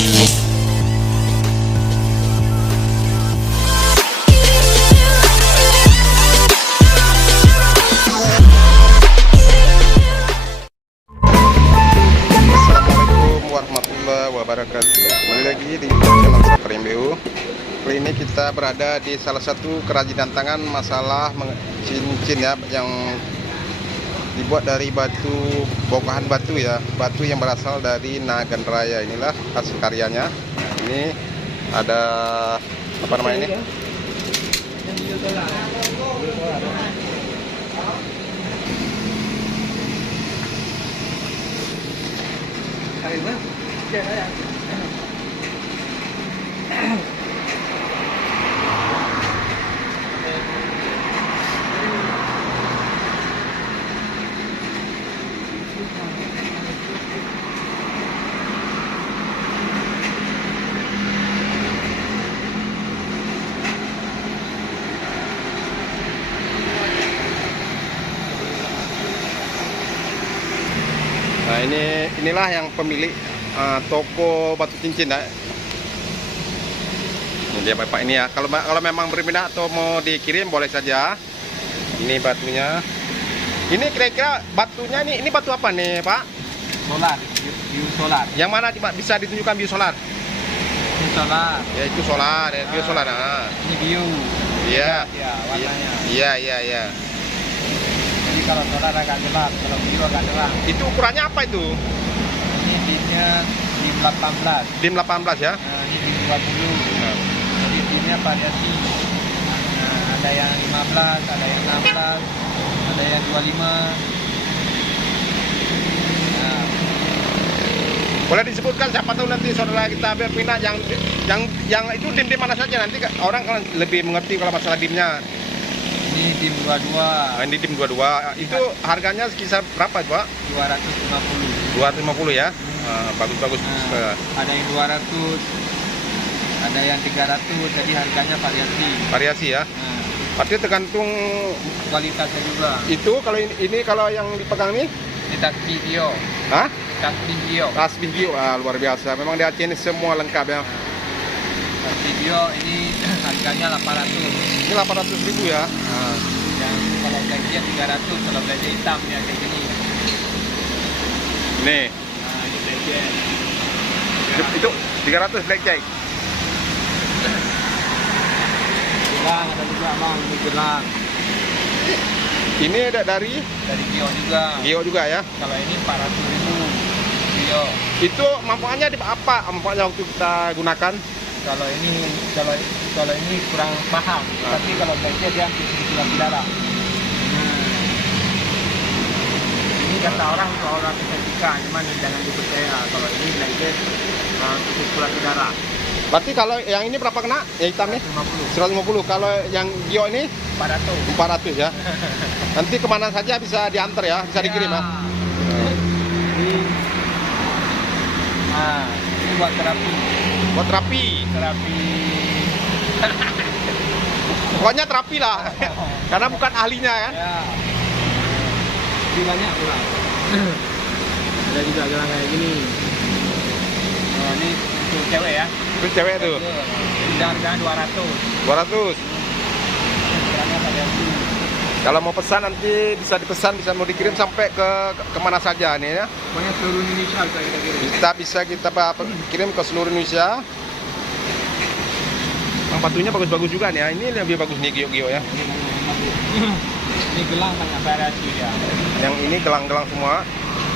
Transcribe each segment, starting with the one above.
Assalamualaikum warahmatullahi wabarakatuh. Kembali lagi di channel Saper MBU. Kali ini kita berada di salah satu kerajinan tangan masalah cincin ya, yang dibuat dari batu, bongkahan batu ya, batu yang berasal dari Nagan Raya. Inilah hasil karyanya. Ini ada apa namanya ini? Nah, inilah yang pemilik toko batu cincin ya. Ini dia Bapak ini ya. Kalau memang berminat atau mau dikirim boleh saja. Ini batunya. Ini kira-kira batunya ini batu apa nih, Pak? Solar, biosolar. Yang mana Pak bisa ditunjukkan biosolar? Biosolar. Ya itu solar, ya, biosolar. Nah. Ini bio. Iya. Ya, warnanya. Iya. Jadi kalau solar agak gelap, kalau bio agak terang. Itu ukurannya apa itu? Ini dimnya dim 18. Dim 18 ya. Nah, ini dim 20. Jadi dimnya variasi. Nah, ada yang 15, ada yang 16, ada yang 25. Nah, Boleh disebutkan siapa tahu nanti saudara kita berminat yang itu dim mana saja, nanti orang kan lebih mengerti kalau masalah dimnya. ini dim 22. Nah, ini dim 22. Itu harganya sekitar berapa, Pak? 250. 250 ya. Bagus. Nah, ada yang 200, ada yang 300, jadi harganya Variasi ya. Nah, Berarti tergantung kualitasnya juga. itu. Kalau ini kalau yang dipegang nih, Ini tas video, hah? tas video, Tas video, luar biasa. Memang di Aceh ini semua lengkap ya. tas video ini harganya 800. Ini 800.000 ya. Yang kalau blackjack 300, kalau blackjack hitam ya kayak gini. Nih, Nah, ini blackjack. itu 300 blackjack. Gelang ada juga bang, ini gelang Ini ada dari dari Gio juga. Gio juga ya. Kalau ini 400.000 Gio. Itu manfaatnya apa? Manfaatnya waktu kita gunakan? Kalau ini kurang paham, tapi kalau blackjack dia anti darah. Ini kata orang untuk orang kecantikan, cuman jangan dipercaya. Kalau ini blackjack untuk sirkulasi darah. Berarti kalau yang ini berapa kena? Yang hitam nih? 150. Kalau yang Gio ini 400. 400 ya. Nanti kemana saja bisa diantar ya, bisa dikirim ya. Ini buat terapi. Buat terapi. Pokoknya terapi lah. Karena bukan ahlinya kan. Ya. Lebih banyak pula. Ada juga gelang kayak gini. Oh, ini untuk cewek ya. Itu cewek tuh. Ini harganya 200. 200. Gelangnya variasi. Kalau mau pesan nanti bisa dipesan, bisa mau dikirim sampai ke kemana saja nih ya. Pokoknya seluruh Indonesia bisa kita kirim. Bisa kita kirim ke seluruh Indonesia. Yang batunya bagus-bagus juga nih ya. Ini lebih bagus nih Gio ya. Ini gelang banyak variasi ya. Yang ini gelang-gelang semua.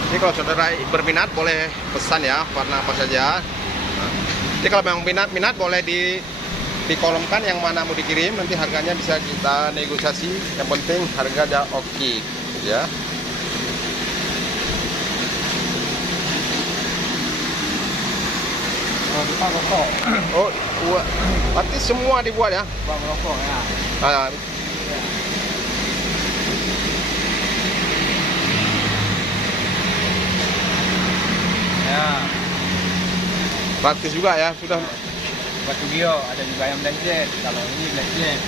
Ini kalau saudara berminat boleh pesan ya, warna apa saja. Nah, jadi kalau memang minat boleh dikolomkan yang mana mau dikirim, nanti harganya bisa kita negosiasi. Yang penting harga ada oke ya. Kita rokok. Oh, berarti semua dibuat ya. Buat merokok ya. Nah, Ya. praktis juga ya, sudah. Batu Gio ada juga yang blackjack. Kalau ini blackjack.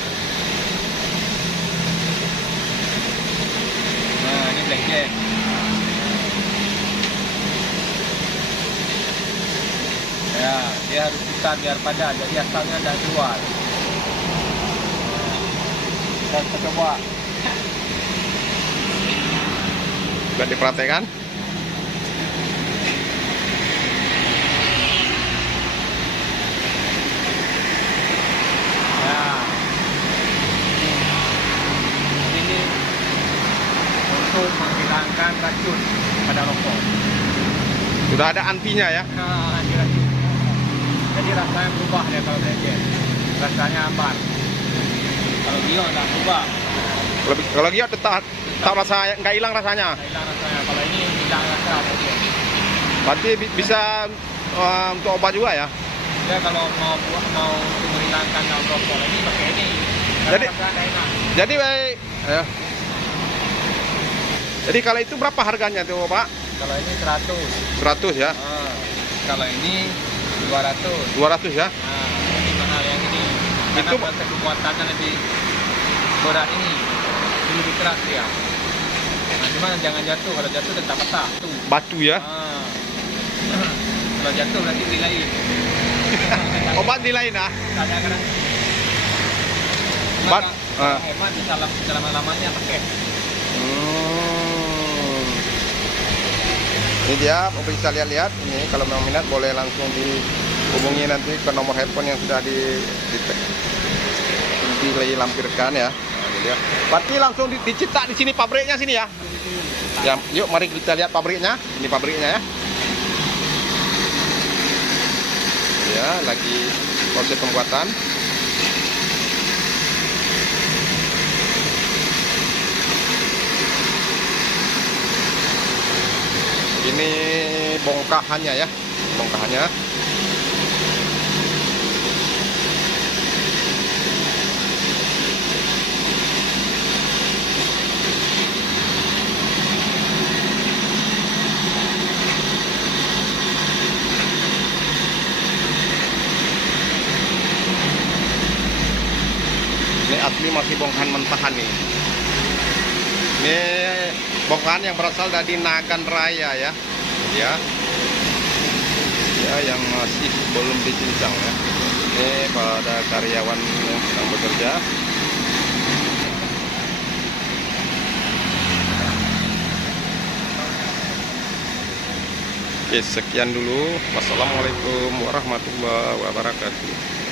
Nah, ini blackjack. Ya. besar biar padat, jadi asalnya dah jual. Kita coba. Sudah diperhatikan. Nah, ini untuk menghilangkan racun pada rokok. Sudah ada antinya ya. Nah, jadi rasanya berubah ya kalau degen. Rasanya ambar. Kalau bio nggak berubah. Kalau dia tetap rasa, nggak hilang rasanya. Nggak hilang rasanya. Kalau ini hilang rasa. Berarti bisa untuk obat juga ya. Ya kalau mau untuk menghilangkan rokok ini pakai ini. Karena Jadi- rasanya enak. Jadi baik. Ya. Jadi kalau itu berapa harganya tuh Pak? Kalau ini 100. 100 ya. Kalau ini 200. 200 ya. Nah, ini mahal yang ini. Karena Itu- proses pembuatannya lebih berat ini. Ini lebih keras dia. Nah, cuman jangan jatuh. Kalau jatuh tetap patah. Tuh. Batu ya. Kalau jatuh berarti beli lain. Obat di lain ah. Ada kadang. Bat- Hemat bisa selama-lamanya pakai. Ini dia, bisa lihat-lihat. Ini kalau memang minat boleh langsung dihubungi nanti ke nomor handphone yang sudah dilampirkan ya. Nah, ini dia. Berarti langsung dicetak di sini pabriknya sini ya. Ya, yuk mari kita lihat pabriknya. Ini pabriknya ya. Ya, lagi proses pembuatan. Ini bongkahannya ya, bongkahannya. Ini asli masih bongkahan mentahan nih. Ini bongkahan yang berasal dari Nagan Raya ya. Ya. Ya yang masih belum dicincang ya. Ini pada karyawan yang sedang bekerja. Oke, sekian dulu. Wassalamualaikum warahmatullahi wabarakatuh.